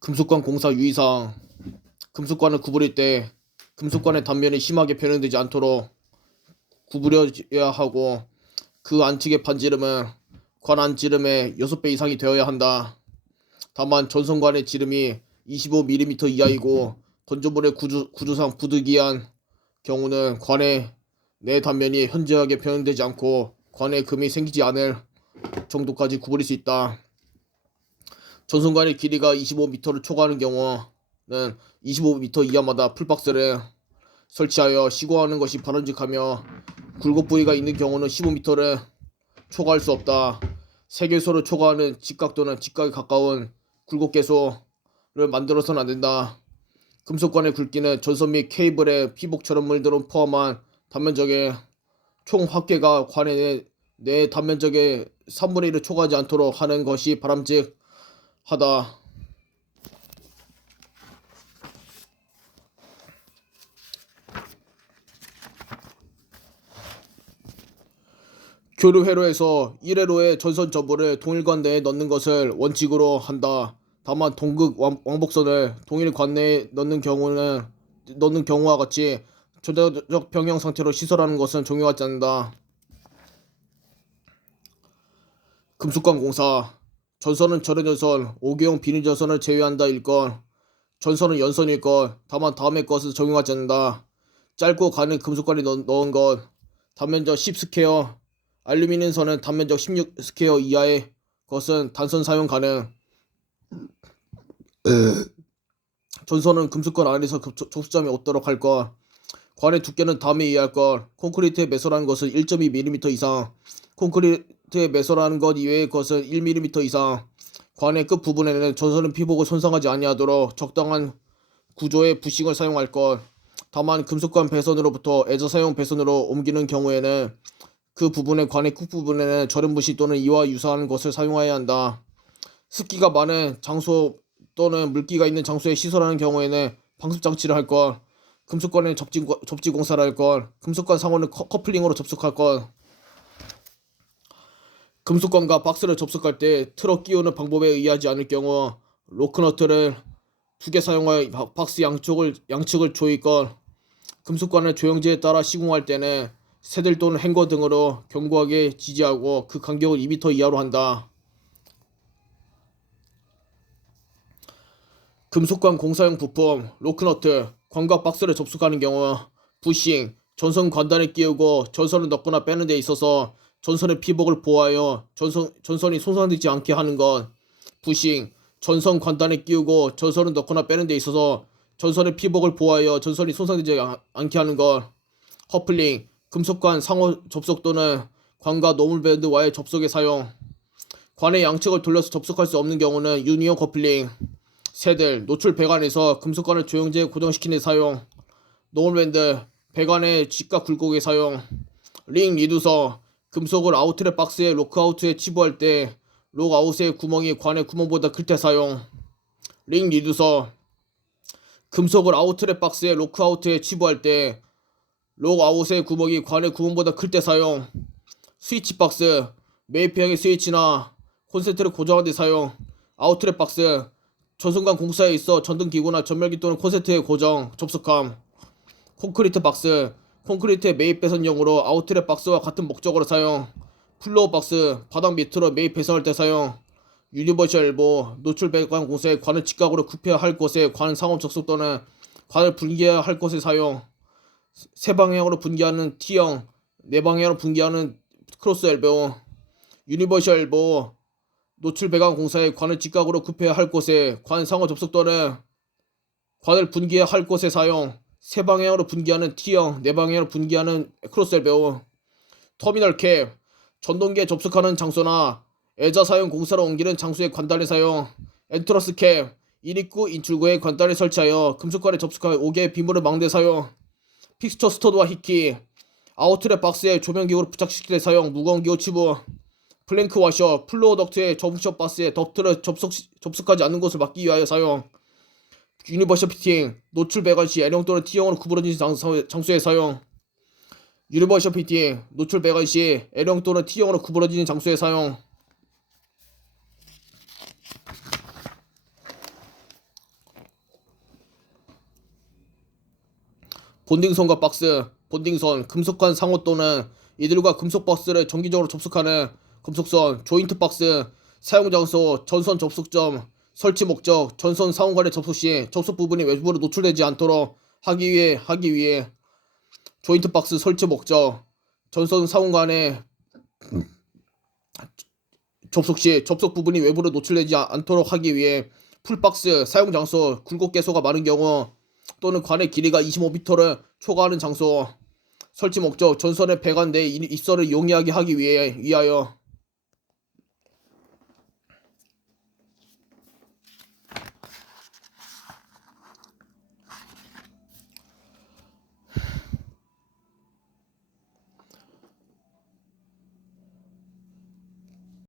금속관 공사 유의사항. 금속관을 구부릴 때 금속관의 단면이 심하게 변형되지 않도록 구부려야 하고, 그 안측의 반지름은 관 안지름의 6배 이상이 되어야 한다. 다만 전선관의 지름이 25mm 이하이고 건조물의 구조상 부득이한 경우는 관의 내 단면이 현저하게 변형되지 않고 관에 금이 생기지 않을 정도까지 구부릴 수 있다. 전선관의 길이가 25m를 초과하는 경우는 25m 이하마다 풀박스를 설치하여 시공하는 것이 바람직하며, 굴곡 부위가 있는 경우는 15m를 초과할 수 없다. 세계소를 초과하는 직각 또는 직각에 가까운 굴곡 개소를 만들어서는 안 된다. 금속관의 굵기는 전선 및 케이블의 피복처럼 물들을 포함한 단면적의 총 합계가 관의 내 단면적의 3분의 1을 초과하지 않도록 하는 것이 바람직하다. 교류 회로에서 1회로의 전선 전부를 동일 관 내에 넣는 것을 원칙으로 한다. 다만 동극 왕복선을 동일 관 내에 넣는 경우와 같이 조대적 병형 상태로 시설하는 것은 종용하지 않는다. 금속관 공사. 전선은 절연전선, 5기용 비닐전선을 제외한다 일건. 전선은 연선일 것. 다만 다음의 것을 적용하지 않는다. 짧고 가는 금속관에 넣은 것. 단면적 10스퀘어. 알루미늄 선은 단면적 16스퀘어 이하의 것은 단선 사용 가능. 전선은 금속관 안에서 접수점이 없도록 할 것. 관의 두께는 다음에 이해할 것. 콘크리트에 매설하는 것은 1.2mm 이상, 콘크리트에 매설하는 것 이외의 것은 1mm 이상. 관의 끝 부분에는 전선의 피복을 손상하지 아니하도록 적당한 구조의 부싱을 사용할 것. 다만 금속관 배선으로부터 애저 사용 배선으로 옮기는 경우에는 그 부분의 관의 끝 부분에는 절연 부시 또는 이와 유사한 것을 사용해야 한다. 습기가 많은 장소 또는 물기가 있는 장소에 시설하는 경우에는 방습 장치를 할 것. 금속관에 접지 공사를 할 것. 금속관 상호는 커플링으로 접속할 것. 금속관과 박스를 접속할 때 틀어 끼우는 방법에 의하지 않을 경우 로크너트를 2개 사용하여 박스 양측을 조일 것. 금속관을 조형제에 따라 시공할 때는 새들 또는 행거 등으로 견고하게 지지하고 그 간격을 2m 이하로 한다. 금속관 공사용 부품, 로크너트, 관과 박스를 접속하는 경우 부싱, 전선 관단에 끼우고 전선을 넣거나 빼는 데 있어서 전선의 피복을 보호하여 전선이 손상되지 않게 하는 것. 부싱, 전선 관단에 끼우고 전선을 넣거나 빼는 데 있어서 전선의 피복을 보호하여 전선이 손상되지 않게 하는 것. 커플링, 금속관 상호 접속 또는 관과 노즐밴드와의 접속에 사용. 관의 양측을 돌려서 접속할 수 없는 경우는 유니온 커플링. 새들, 노출 배관에서 금속관을 조형제에 고정시키는 데 사용. 노즐밴드, 배관의 직각 굴곡에 사용. 링 리두서, 금속을 아웃렛 박스의 록아웃에 치부할 때 록아웃의 구멍이 관의 구멍보다 클 때 사용. 링 리두서, 금속을 아웃렛 박스의 록아웃에 치부할 때 록아웃의 구멍이 관의 구멍보다 클 때 사용. 스위치 박스, 매입형의 스위치나 콘센트를 고정하는 데 사용. 아웃렛 박스, 전선관 공사에 있어 전등기구나 전멸기 또는 콘센트의 고정, 접속함. 콘크리트 박스, 콘크리트의 매입 배선용으로 아웃렛 박스와 같은 목적으로 사용. 플로어 박스, 바닥 밑으로 매입 배선할 때 사용. 유니버셜 엘보, 노출 배관 공사에 관을 직각으로 굽혀야 할 곳에 관 상업 접속 또는 관을 분기해야 할 곳에 사용. 세 방향으로 분기하는 T형, 네 방향으로 분기하는 크로스 엘보. 유니버셜 엘보, 노출 배관 공사에 관을 직각으로 굽혀야 할 곳에 관 상호 접속 또는 관을 분기해야 할 곳에 사용. 세 방향으로 분기하는 T형, 네 방향으로 분기하는 크로스 엘보. 터미널 캡, 전동기에 접속하는 장소나 애자 사용 공사로 옮기는 장소의 관단에 사용. 엔트러스 캡, 인입구 인출구에 관단을 설치하여 금속관에 접속하여 5개의 비물을 막는 데 사용. 픽스처 스터드와 히키, 아웃렛 박스에 조명기구를 부착시킬 때 사용. 무거운 기구 치부. 플랭크 와셔, 플로어 덕트의 저funk션 박스에 덕트를 접속하지 않는 것을 막기 위하여 사용. 유니버셜 피팅, 노출 배관 시 L형 또는 T형으로 구부러진 장소에 사용. 유니버셜 피팅, 노출 배관 시 L형 또는 T형으로 구부러진 장소에 사용. 본딩선과 박스, 본딩선, 금속관 상호 또는 이들과 금속 박스를 정기적으로 접속하는 금속선, 조인트 박스, 사용 장소, 전선 접속점, 설치 목적, 전선 상호 간의 접속 시 접속 부분이 외부로 노출되지 않도록 하기 위해 조인트 박스 설치 목적, 전선 상호 간의 접속 시 접속 부분이 외부로 노출되지 않도록 하기 위해 풀박스, 사용 장소, 굴곡 개소가 많은 경우 또는 관의 길이가 25m를 초과하는 장소, 설치 목적, 전선의 배관 내 입설을 용이하게 하기 위하여